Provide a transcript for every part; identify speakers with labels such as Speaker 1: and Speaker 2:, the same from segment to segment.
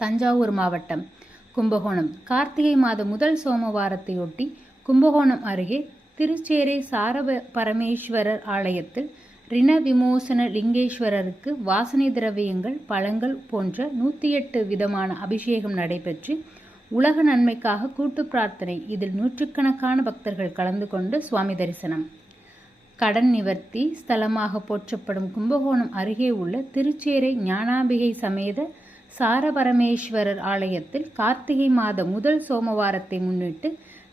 Speaker 1: தஞ்சாவூர் மாவட்டம் கும்பகோணம். கார்த்திகை மாத முதல் சோமவாரத்தையொட்டி கும்பகோணம் அருகே திருச்சேரை சாரப பரமேஸ்வரர் ஆலயத்தில் ரிண விமோசன லிங்கேஸ்வரருக்கு வாசனை திரவியங்கள் பழங்கள் போன்ற நூற்றி எட்டு விதமான அபிஷேகம் நடைபெற்று உலக நன்மைக்காக கூட்டு பிரார்த்தனை இதில் நூற்றுக்கணக்கான பக்தர்கள் கலந்து கொண்டு சுவாமி தரிசனம். கடன் நிவர்த்தி ஸ்தலமாக போற்றப்படும் கும்பகோணம் அருகே உள்ள திருச்சேரை ஞானாம்பிகை சமேத சாரபரமேஸ்வரர் ஆலயத்தில் கார்த்திகை மாத முதல் சோமவாரத்தை முன்னிட்டு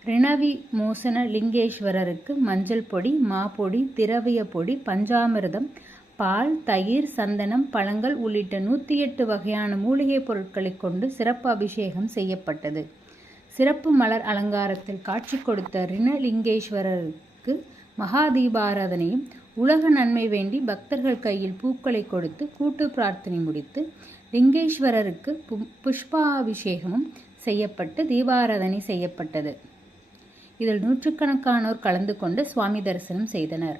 Speaker 1: ரிணவி மோசன லிங்கேஸ்வரருக்கு மஞ்சள் பொடி மாப்பொடி திரவிய பொடி பஞ்சாமிர்தம் பால் தயிர் சந்தனம் பழங்கள் உள்ளிட்ட நூற்றி எட்டு வகையான மூலிகைப் பொருட்களைக் கொண்டு சிறப்பு அபிஷேகம் செய்யப்பட்டது. சிறப்பு மலர் அலங்காரத்தில் காட்சி கொடுத்த ரிணலிங்கேஸ்வரருக்கு மகா தீபாராதனையும் உலக நன்மை வேண்டி பக்தர்கள் கையில் பூக்களை கொடுத்து கூட்டு பிரார்த்தனை முடித்து லிங்கேஸ்வரருக்கு பு- புஷ்பாபிஷேகமும் செய்யப்பட்டு தீபாராதனை செய்யப்பட்டது. இதில் நூற்றுக்கணக்கானோர் கலந்து கொண்டு சுவாமி தரிசனம் செய்தனர்.